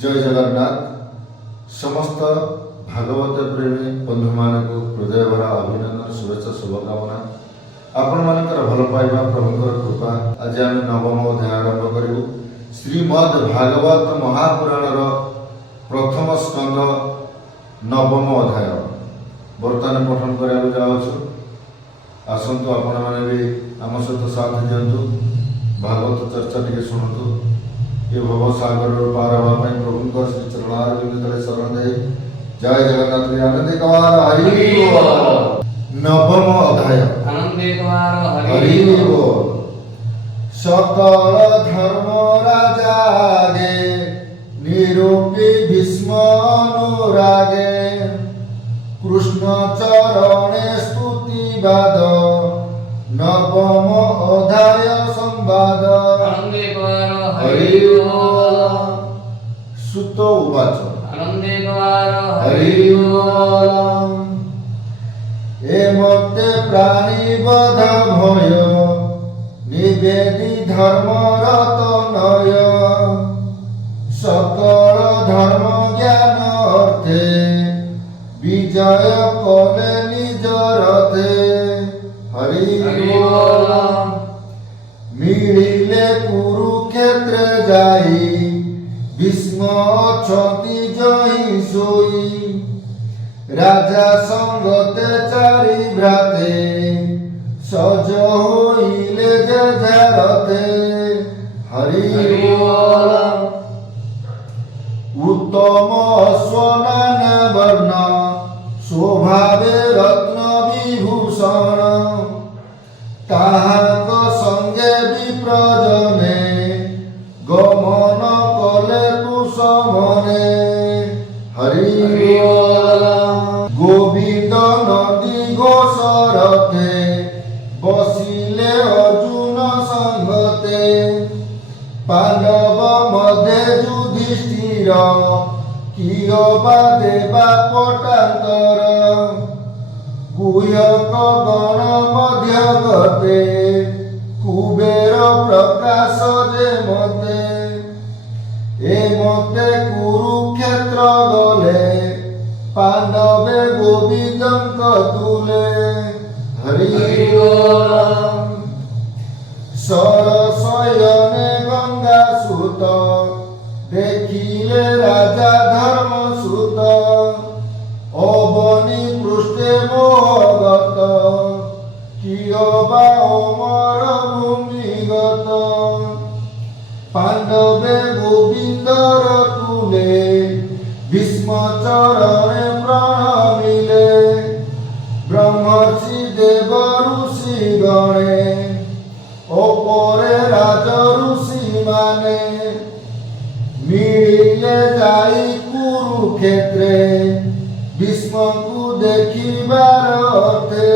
जय जगन्नाथ समस्त भागवत प्रेमी बंधु मान को हृदय भरा अभिनंदन शुभेच्छा शुभकामना आपण मानकर भल पाइबा प्रभुकर कृपा आज आम नवम अध्याय आरंभ करूँ श्रीमद् भागवत महापुराण प्रथम स्कंद नवम अध्याय बर्तमान पठन कराया जाऊँ आसतु आपण मैंने भी आम सहित साथ दिंतु भागवत चर्चा टे शुणु ये भव सागर पार हवा प्रभु श्री चरणारविंद तले शरण दे जय जगन्नाथ आनंद कवार हरि नवम अध्याय आनंद कवार हरि सकल धर्म राजा गे निरूपी भीष्म अनुरागे कृष्ण चरणे स्तुतिवाद नवम अध्याय संवाद आनंद कवार हरि सुत उवाच आनंद कवार हरि एमते प्राणीवध भय निवेदी धर्मरत नय सकल धर्म ज्ञान अर्थे विजय कले निज रथे हरि मिलिले कुरुक्षेत्र जाई भीष्म अछति জহি সই রাজা সঙ্গতে চারি ভ্রাতে সজ হইলে যে ঝারতে হরি বল উত্তম স্বনান বর্ণ শোভাবে রত্ন বিভূষণ তাহাঙ্গ সঙ্গে বিপ্রজনে গমন কলে কুসমনে হরি বল গোবিন্দ নদী গোসরথে বসিলে অর্জুন সঙ্গতে পাণ্ডব মধ্যে যুধিষ্ঠির কিয়বা দেবা পটান্তর গুহ্যক গণ মধ্য গতে কুবের প্রকাশ যে মতে এ মতে কুরুক্ষেত্র গলে পাণ্ডবে গোবিন্দঙ্ক তুলে হরি বল সরসয়নে গঙ্গা সুত দেখিলে রাজা ধর্ম সুত অবনি পৃষ্ঠে মোহগত কিয়বা অমর ভূমিগত পাণ্ডবে গোবিন্দর তুলে ভীষ্ম চরণে প্রণমিলে ব্রহ্মর্ষি দেব ঋষি গণে ওপরে রাজ ঋষি মানে মিলিলে যাই কুরুক্ষেত্রে ভীষ্মକୁ ଦେଖିବାର ଅର୍ଥେ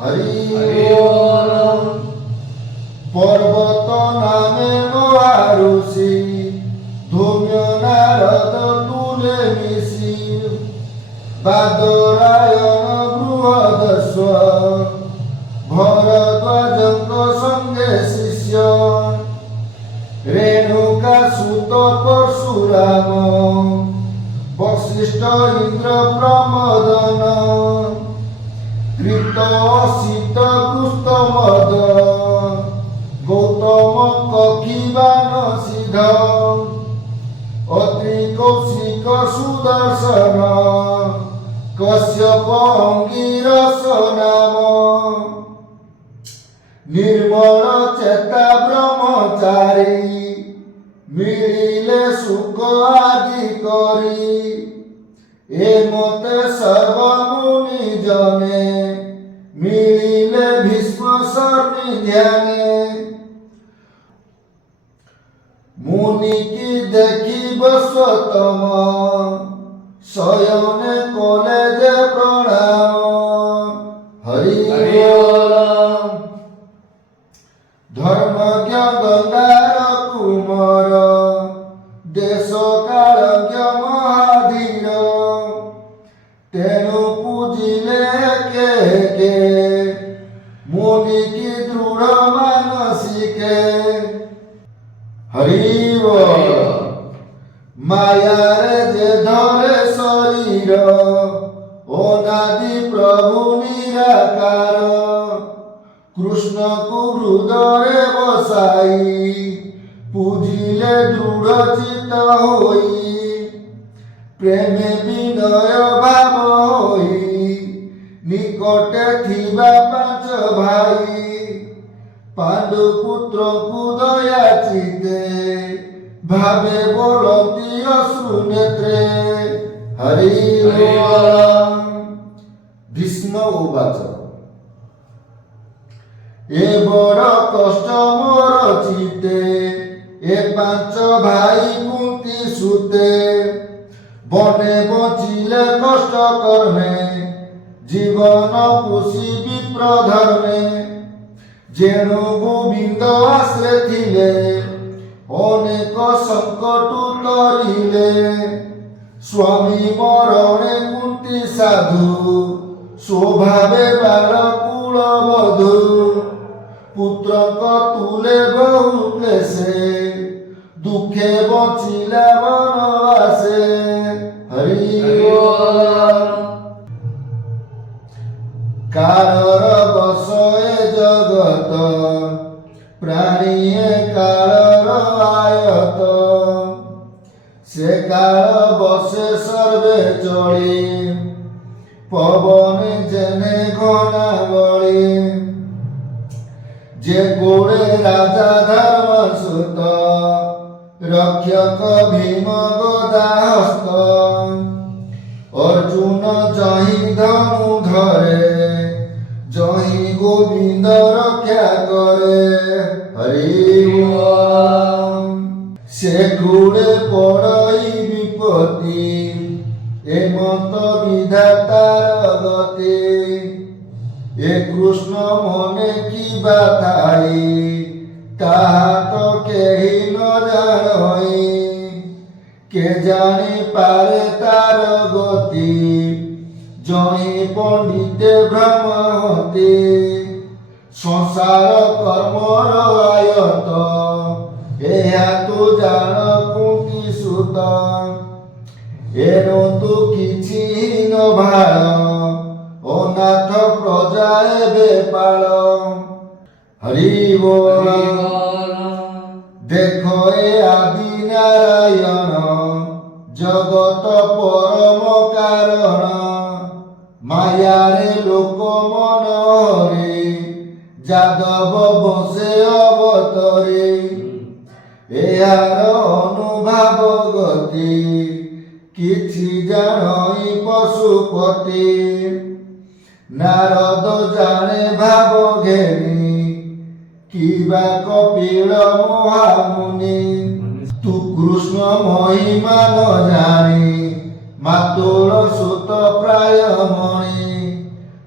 ହରି বল পর্বত নামে মহারুষি ধৌম্য নারদ তুলে মিশি বাদরায়ণ বৃহদস্ব ভরদ্বাজଙ୍କ সঙ্গে শিষ্য রেণুকা সুত পরশুরাম বশিষ্ঠ ইন্দ্র প্রমোদন কৃত শীত কৃষ্ট মদ গৌতম কক্ষিবান সিদ্ধ অত্রি কৌশিক সুদর্শন কশ্যপ অঙ্গিরস নাম নির্মল চেতা ব্রহ্মচারী মিলিলে সুখ আদি করি এ মতে সর্বমুনি জনে মিলিলে ভীষ্ম সন্নিধানে মুনি কি দেখিব সতম শয়নে কলে যে প্রণাম হরি বল ধর্মজ্ঞ গঙ্গার কুমর দেশ কালজ্ঞ মহাধীর তেণু পূজিলে কে কে মুনি কি দৃঢ় মানসিকে হরি বল মায়ারে যে ধরে শরীর অনাদি প্রভু নিরাকার কৃষ্ণକୁ হৃদয়ে বসাই পূজিলে দৃঢ় চিত্ত হই প্রেমে বিনয় ভাব হই নিকটে থিবা পাঁচ ভাই পাণ্ডু পুত্রକୁ দয়া চিতে ভাবে বলতি অশ্রু নেত্রে হরি বল ভীষ্ম উবাচ এ বড় কষ্ট মোর চিতে এ পাঁচ ভাই কুন্তি সুতে বনে বচিলে কষ্ট কর্মে জীবন পোষি বিপ্র ধর্মে যেণু গোবিন্দ আশ্রে থিলে অনেক সংকট তরিলে স্বামী মরণে কুন্তি সাধু স্বভাবে বালকুল বধূ পুত্রক তুলে বহু ক্লেশে দুঃখে বঞ্চিলা বনবাসে হরি বল কালর বসয়ে জগত প্রাণীয়ে কালর আয়ত সে কাল বসে সর্বে চড়ি পবনে জেনে ঘনা বড়ি যে গোড়ে রাজা ধর্ম সুত রক্ষক ভীম গদা হস্ত অর্জুন জহি ধনু ধরে জহি গোবিন্দ রক্ষা করে হরি বল। সে কুড়ে পড়ই বিপত্তি এ মত বিধাতার গতি এ কৃষ্ণ মনে কিবা থাই তাহা তো কেহি ন জানই কে জানি পারে তার গতি জহি পণ্ডিতে ভ্রম হতে সংসার কর্মর আয়ত ଏହା ତୁ ଜାଣ କୁନ୍ତି ସୁତ ଏଣୁ ତୁ କିଛି ନ ଭାଳ ଅନାଥ ପ୍ରଜା ଏବେ ପାଳ ହରି ବୋଲ। ଦେଖ ଏ ଆଦି ନାରାୟଣ ଜଗତ ପରମ କାରଣ ମାୟାରେ ଲୋକ ମନ ହରେ ଯାଦବ ବସେ ଅବତରେ ଏହାର ଅନୁଭାବ ଗତି କିଛି ଜାଣଇ ପଶୁପତି ନାରଦ ଜାଣେ ଭାବ ଘେନି କିବା କପିଳ ମହାମୁନି ତୁ କୃଷ୍ଣ ମହିମା ନ ଜାଣି ମାତୋଳ ସୁତ ପ୍ରାୟ ମଣି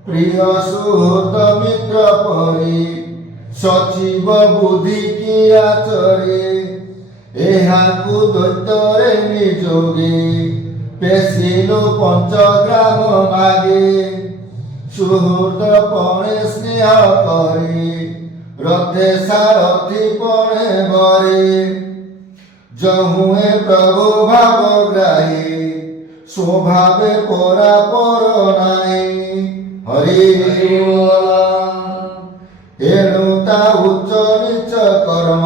ପ୍ରିୟ ସୁହୃତ ମିତ୍ର ପରି ସଚିବ ବୁଦ୍ଧି କି ଆଚରେ ଏହାକୁ ଦୈତ୍ୟରେ ନିଯୋଗେ ପେଶିଲୁ ପଞ୍ଚଗ୍ରାମ ମାଗେ ସୁହୃଦ ପଣେ ସ୍ନେହ କରି ରଥେ ସାରଥି ପଣେ ବରେ ଜହୁଏ ପ୍ରଭୁ ଭାବ ଗ୍ରାହୀ ସ୍ୱଭାବେ ପରାପର ନାହିଁ ହରି ବୋଲ। ଏଣୁ ତା ଉଚ୍ଚ ନିଚ କର୍ମ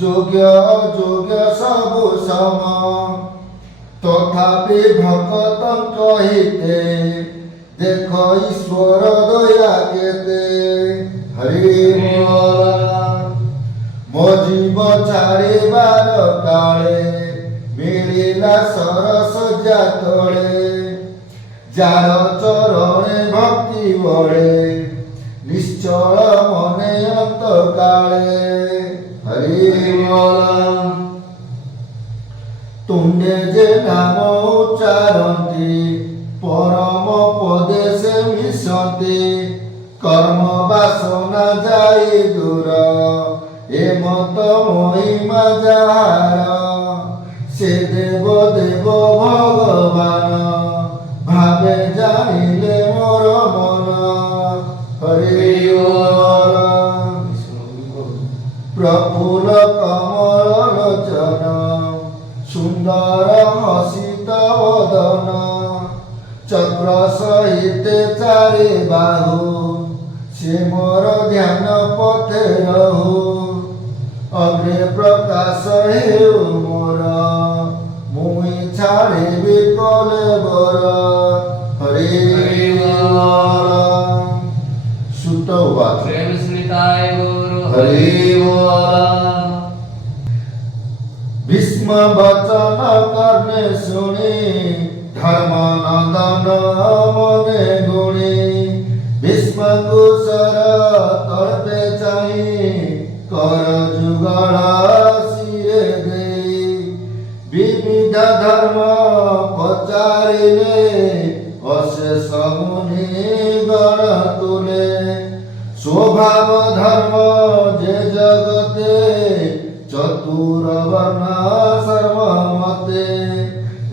ଯୋଗ୍ୟ ଅଯୋଗ୍ୟ ସବୁ ସମ ତଥାପି ଭକତଙ୍କ ହିତେ ଦେଖ ଈଶ୍ୱର ଦୟା କେତେ ହରି ବୋଲ। ମୋ ଜୀବ ଛାଡ଼ିବାର କାଳେ ମିଳିଲା ସରସଜ୍ଜା ତଳେ ଯାର ଚରଣେ ଭକ୍ତି ବଳେ ନିଶ୍ଚଳ ମନେ ଅନ୍ତକାଳେ ହରି ବୋଲ। ତୁଣ୍ଡେ ଯେ ନାମ ଉଚ୍ଚାରନ୍ତି ପରମ ପଦେ ସେ ମିଶନ୍ତି କର୍ମ ବାସନା ଯାଇ ଦୂର ଏ ମତ ମହିମା ଯାହାର ସେ ଦେବ ଦେବ ଭଗବାନ ଭାବେ ଜାଣିଲେ ମୋର ମନ ହରି ବୋଲ। ପ୍ରଫୁଲ୍ଲ କମଳ ଲୋଚନ ସୁନ୍ଦର ହସିତ ବଦନ ଚକ୍ର ସହିତ ଚାରି ବାହୁ ସେ ମୋର ଧ୍ୟାନ ପଥେ ରହୁ ଅଗ୍ରେ ପ୍ରକାଶ ହେଉ ମୋର ମୁଇଁ ଛାଡ଼ିବି କଲେ ବର ହରି ବୋଲ। ସୁତ ଉବାଚ प्रेम स्मृताय गुरु हरि बोल। भीष्म वचन कर्णे शुणी धर्मानंदन मने गुणी भीष्म कुशर तर्पे चाहि कर जुगल सिरे देई विविध धर्म पचारिले अशेष मुनि गण तुले स्वभाव धर्म जे जगते चतुर वर्ण सर्व मते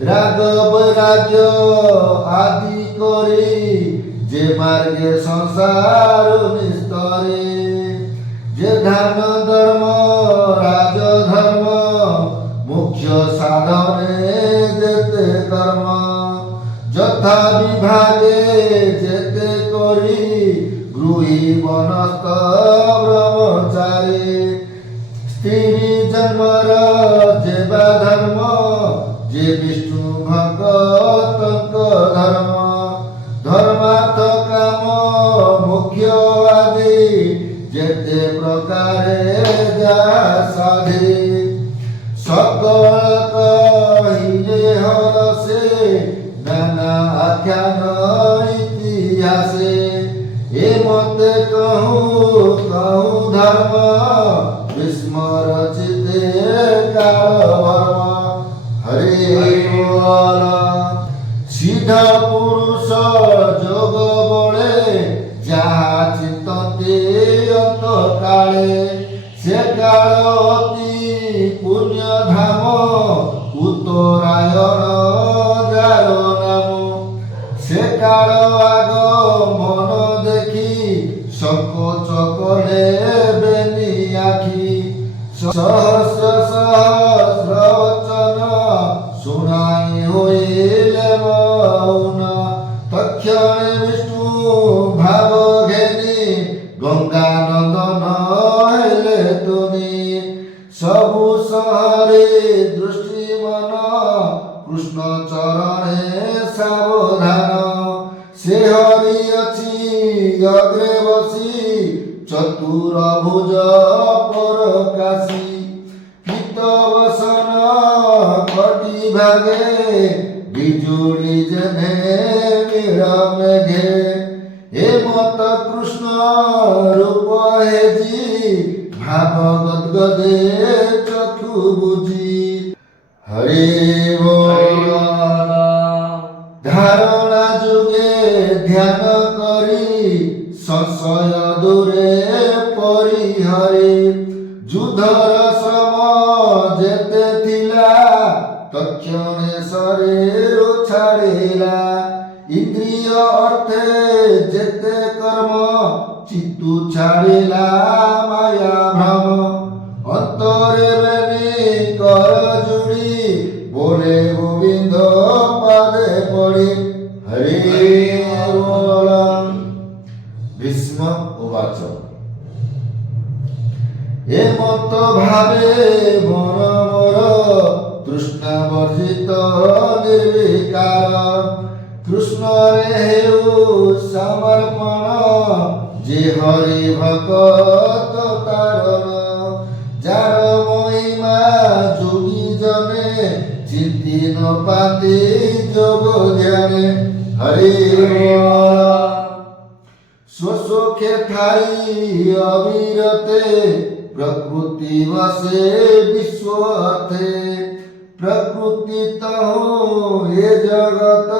राग वैराग्य आदि करी जे मार्गे संसार निस्तरे जे ध्यान धर्म राज धर्म मुख्य साधने जेते कर्म যথা বিভাগে যেতে করি গৃহী বনস্থ ব্রহ্মচারী ତିନି ଜନ୍ମର ଯେବା ଧର୍ମ ଯେ ବିଷ୍ଣୁ ଭଗତଙ୍କ ଧର୍ମ ଧର୍ମାର୍ଥ କାମ ମୁଖ୍ୟ ଆଦି ଯେତେ ପ୍ରକାରେ ଯାହା ସାଧେ সকল কহিলে হরসে নানা আখ্যান ইতিহাসে এ মতে কহু কহু ধর্ম বিস্মর চিতে কাল ধর্ম হরে বল সিদ্ধ পুরুষ যোগ বলে যাহা চিন্ততে অন্তকালে সে কাল অতি পুণ্য ধাম উত্তরায়ণ যার নাম সে কাল আগ মন দেখি সংকোচ কলে বেনি আখি সহস্র সহস্র বচন শুনাই হইলে মৌন তক্ষণে বিষ্ণু ভাব ঘেনি গঙ্গা নন্দন হেলে তুনি सबु सहरे दृष्टि मन कृष्ण चरणे सावधान से हरि अछि अग्रे बसी चतुर भुज परकाशी पित वसन कटि भागे बिजुली जने नीर मेघे हे मत कृष्ण रूप हेजी ভাব গদগদে চক্ষু বুঝি হরে বল ধারণা যুগে ধ্যান করি সংশয় দূরে পরিহরে যুদ্ধর শ্রম যেতে থিলা তক্ষণে শরীর ছাড়িলা ইন্দ্রিয় অর্থে যেতে কর্ম চিত্তু ছাড়িলা মায়া ভ্রম অন্তরে বেনি কর জুড়ি বলে গোবিন্দ পাদে পড়ি হরি বল ভীষ্ম উবাচ এ মত ভাবে মন মোর তৃষ্ণা বর্জিত নির্বিকার কৃষ্ণ রে হেউ সমর্পণ যে হরি ভকত তারণ যার মহিমা যোগী জনে চিন্তি ন পাতি যোগ ধ্যানে হরি সুখে থাই অবিরতে প্রকৃতি বসে বিশ্ব অর্থে প্রকৃতি তহু এ জগত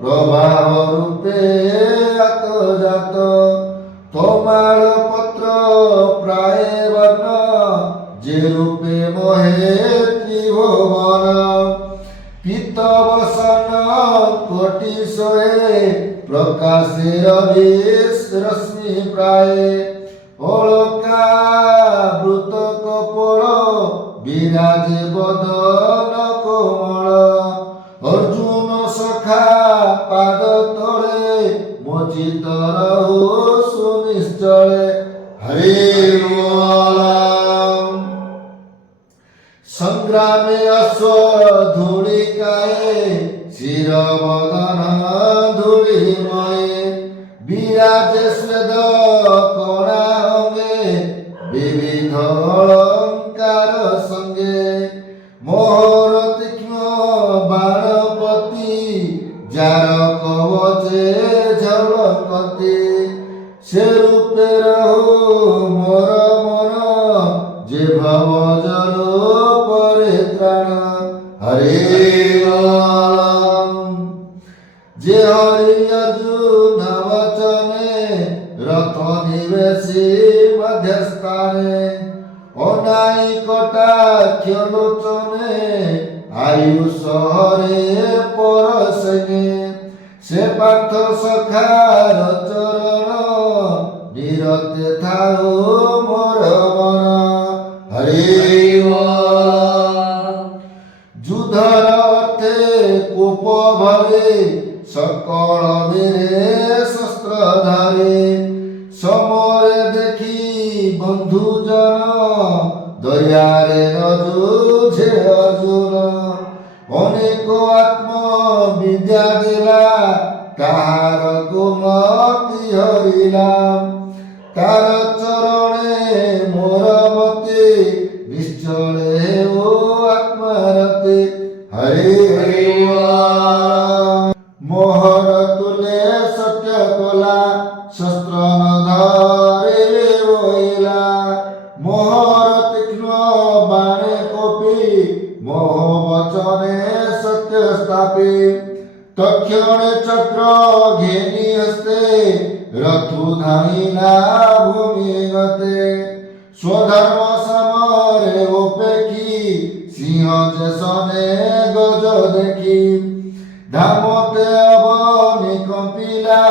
প্রভাব রূপে আতজাত তোমার পত্র প্রায় বর্ণ যে রূপে মহে ত্রিভুবন পিত বসন কোটি শয়ে প্রকাশে রশ্মি প্রায় অলকা বৃত কপল বিরাজে বদন কোমল অর্জুন সখা পাদ তলে মোচিত রহু সুনিশ্চলে হরে বল সংগ্রামে অশ্ব ধূলিকায়ে শির বদন ধূলিময়ে বিরাজে স্বেদ কণা অঙ্গে বিবিধ অলঙ্কার সঙ্গে মোহর তীক্ষ্ণ বাণপতি যার কবচে ঝলকতি সে রূপে রহু মোর মন যে ভব জল পরিত্রাণ হরে যে হরি অর্জুন বচনে রথ নিবেশী মধ্যস্থানে অনাই কটাক্ষ লোচনে আয়ুষ হরে পরশনে সে পার্থ সখার চরণ নিরতে থাও মোর মন হরে যুদ্ধর অর্থে কোপ ভরে সকল বীরে শস্ত্র ধরে সমরে দেখি বন্ধু জন ଦୟାରେ ନ ଯୁଝେ ଅର୍ଜୁନ। ଅନେକ ଆତ୍ମବିଦ୍ୟା ଦେଲା, ତାହାର କୁମତି ହରିଲା। ତାର ଚରଣେ ମୋର ମତେ, ନିଶ୍ଚଳେ ଓ ଆତ୍ମାରତେ। ହରେ ମୋହର ତୁଲେ ସତ୍ୟ କଲା, ଶସ୍ତ୍ର ନ ଧରିଲେ ବଇଲା। ମୋହର ତୀକ୍ଷ୍ଣ ବାଣେ କପି, ମୋହ ବଚନେ ସତ୍ୟ ସ୍ଥାପି। তক্ষণে চক্র ঘেনি হস্তে, রথু ধাইলা ভূমিগতে। স্বধর্ম সমরে উপেক্ষি, সিংহ যেসনে গজ দেখি। ধামতে অবনি কম্পিলা,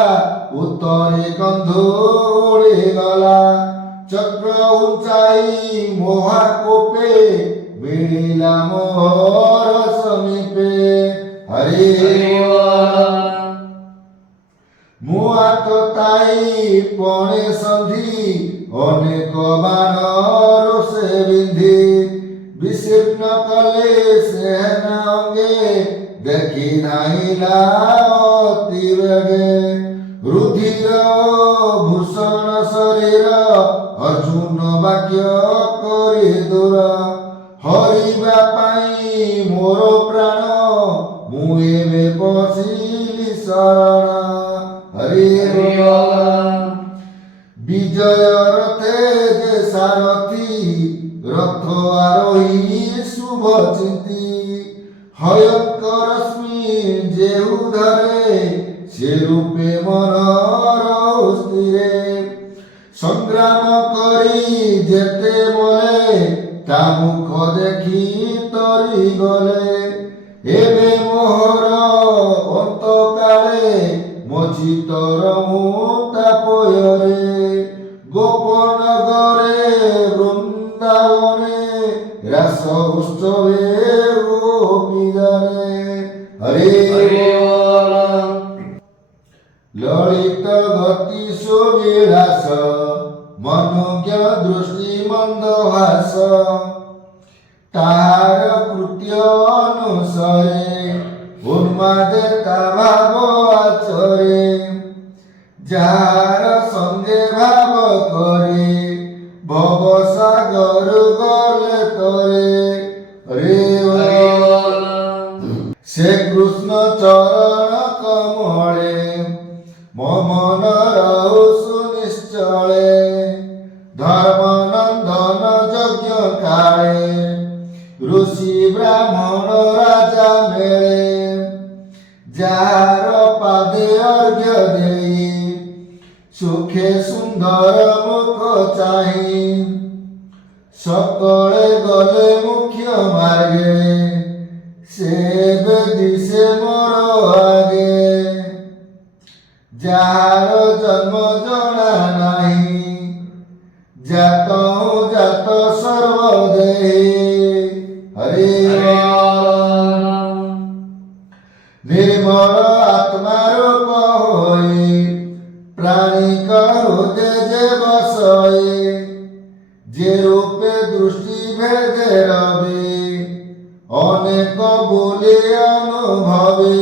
উত্তরে গন্ধ উড়িগলা। চক্র উঞ্চাই মহাকোপে, মিলিলা মোহর সমীপে। হরে মুয়াত তাই পণে সন্ধি, অনেক বাণ রোষে বিন্ধি। বিশীর্ণ কলে সেনা অঙ্গে, দেখি ধাইলা অতি বেগে। রুধির ভূষণ শরীর, অর্জুন বাক্য করি দূর। হরিবা পাই মোর প্রাণ, মু এবে পশিলি শরণ। হরি বিজয় রথে যে সারথি, রথ আরোহী শুভ চিন্তি। ভয়ঙ্কর রশ্মি যেহু ধরে, সে রূপে মনর স্থিরে। সংগ্রাম করি যেতে বলে, তা মুখ দেখি তরি গলে। এবে মোহর অন্তকালে, মচিতর মুতাপয়রে। গোপনগরে বৃন্দাবনে, রাস উৎসবে গোপীজনে। হরে ললিত গতি সুবিলাস, মনোজ্ঞ দৃষ্টি মন্দহাস। তাহার কৃত্য অনুসরে, উন্মাদে তা ভাব আচরে। যাহার সঙ্গে ভাব করে, ভব সাগর গলে তরে। হরে সে কৃষ্ণ চরণ কমলে, মমন রহু সুনিশ্চলে। ধর্ম নন্দন যজ্ঞ কালে, ঋষি ব্রাহ্মণ রাজা মেলে। যাহার পাদে অর্ঘ্য দেই, সুখে সুন্দর মুখ চাহি। সকলে গলে মুখ্য মার্গে, সে দিশে মোর আগে। যাহার জন্ম জনা নাহি, জাত জাত সর্বদেহি। হরে নির্মল আত্মার হই, প্রাণী হৃদে যে বসই। যে রূপে দৃষ্টি ভেদে রবে, অনেক বলে অনুভবে।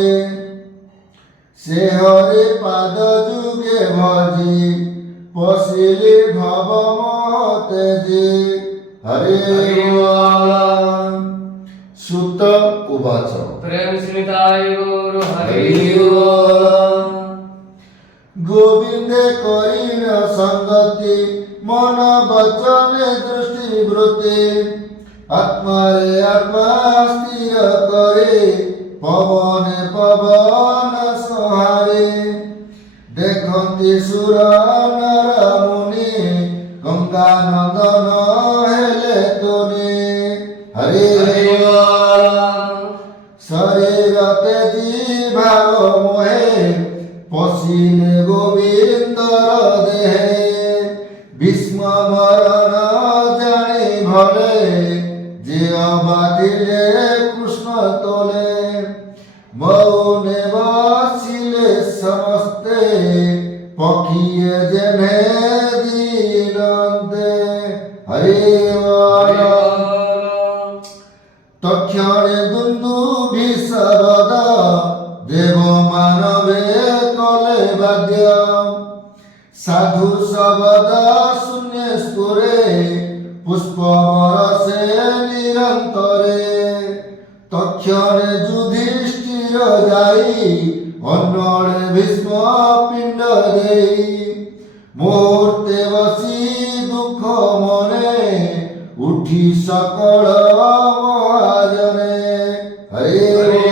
সে হরে পাদ যুগে ভজি, পশিলি ভব মহতে যে। হরে সুত উবাচ প্রেম স্মিতায় গুরু হরি গোবিন্দে করিন সঙ্গতি, মন বচনে দৃষ্টি ব্রতে। আত্মারে আত্মা স্থির করে, পবনে পবন সহারে। দেখন্তি সুর নর মুনি, গঙ্গা নন্দন হেলে তোনে। হরে শরীরতে জিভাব মোহে, পশিলে গোবিন্দর দেহে। ভীষ্ম মরণ জানি ভলে, যে অবাধিলে কৃষ্ণ তোলে। মৌনে বসিলে সমস্তে, পক্ষিয়ে জেনে দিনন্তে। হরে ଯାଇ ଅନ୍ନଳେ ଭୀଷ୍ମ ପିଣ୍ଡ ଦେଇ ମୂର୍ତ୍ତେ ବସି ଦୁଃଖ ମନେ ଉଠି ସକଳ ମହାଜନେ ହରି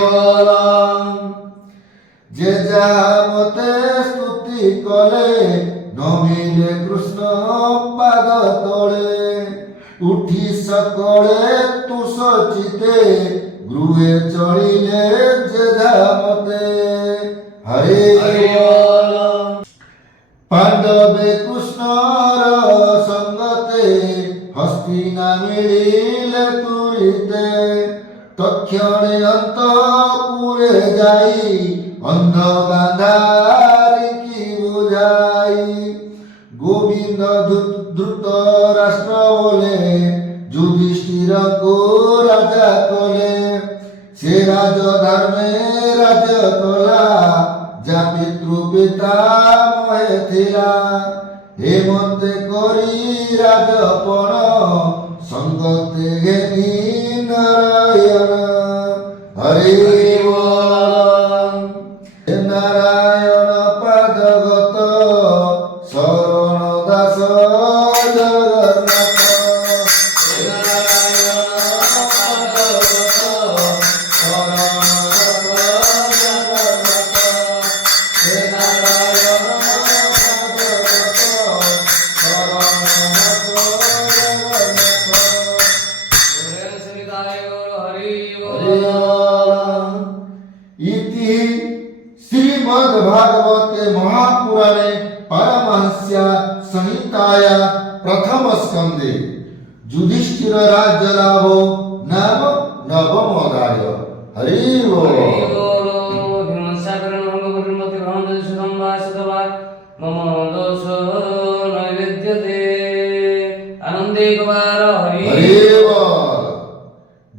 ବୋଲ ଯେ ଯାହା ମତେ ସ୍ତୁତି କଲେ ନମିଲେ କୃଷ୍ଣ ପାଦ ତଳେ ଉଠି ସକଳେ ତୁଷ ଚିତେ ଗୃହେ ଚଳିଲେ ଯେ ଯାହା ମତେ ହରି ବୋଲ ପାଣ୍ଡବେ କୃଷ୍ଣର ସଙ୍ଗତେ ହସ୍ତିନା ମିଳିଲେ ତୁରିତେ ତକ୍ଷଣେ ଅନ୍ତପୁରେ ଯାଇ ଅନ୍ଧ ଗାନ୍ଧାରୀକି ବୁଝାଇ ଗୋବିନ୍ଦ ଦ୍ରୁତ ରାଷ୍ଟ୍ର ବୋଲେ ଯୁଧିଷ୍ଠିରଙ୍କୁ ରାଜା କଲେ ସେ ରାଜ ଧର୍ମେ ରାଜ କଲା ଯା ପିତୃ ପିତା ମହେ ଥିଲା ହେମନ୍ତେ କରି ରାଜପଣ ସଙ୍ଗତେ ଘେନି ନାରାୟଣ ହରି ବୋଲ ନାରାୟଣ ପାଦଗତ ଶରଣ ଦାସ ଜଗନ୍ନାଥ ନାରାୟଣ ପାଦଗତ ଶରଣ ଦାସ ଜଗନ୍ନାଥ ନାରାୟଣ ପାଦଗତ ଶରଣ ଦାସ ଜଗନ୍ନାଥ ସୁନିତାୟ ଗୌର ହରି ହରି ବୋଲ बोल। इति श्रीमद् भागवते महापुराणे परमहंस्य संहिताया प्रथम स्कंदे युधिष्ठिर राज्य लाभो नाम नवम अध्याय हरि बोल। हरि बोल।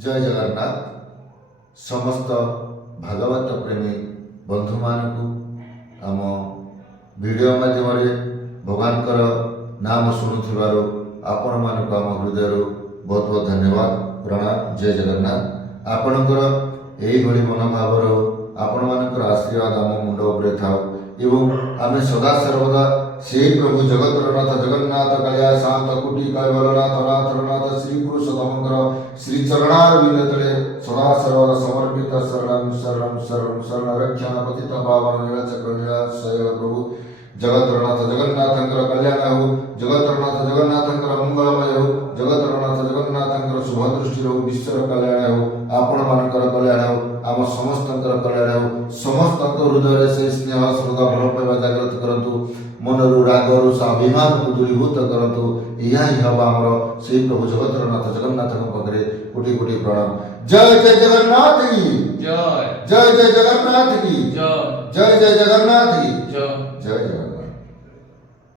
जय जगन्नाथ समस्त भागवत प्रेमी बंधु मानकु आम वीडियो माध्यम भगवान नाम शुणुथिबारु आपण मानकु आम हृदय बहुत बहुत धन्यवाद प्रणाम जय जगन्नाथ आपणकर एही भली मनोभावर आपण मानकर आशीर्वाद आम मुंड उपरे थाउ एवं आमे सदा सर्वदा से प्रभु जगतरनाथ जगन्नाथ कालिया शांत कुटी कैवलनाथ नाथरनाथ श्री पुरुषोत्तमकर श्री चरणार विनतले सदा सर्वदा समर्पित शरणं शरणं शरणं शरण रक्षण पतित पावन नीलचक्र नीलाशय प्रभु जगतरनाथ जगन्नाथंकर कल्याण हो जगतरनाथ जगन्नाथंकर मंगलमय हो जगतरनाथ जगन्नाथंकर शुभ दृष्टि हो विश्वर कल्याण हो आपण मानकर कल्याण हो आम समस्तंकर कल्याण हो समस्तंक हृदय से स्नेह श्रद्धा भल पाइबा जागृत करंतु मनरु रागरु स्वाभिमान को दूरीभूत करंतु यह ही हम आमर श्री प्रभु जगतरनाथ जगन्नाथ पाखे कोटि कोटि प्रणाम जय जय जगन्नाथ की जय जय जय जगन्नाथ की जय जय जय जगन्नाथ की जय जय जय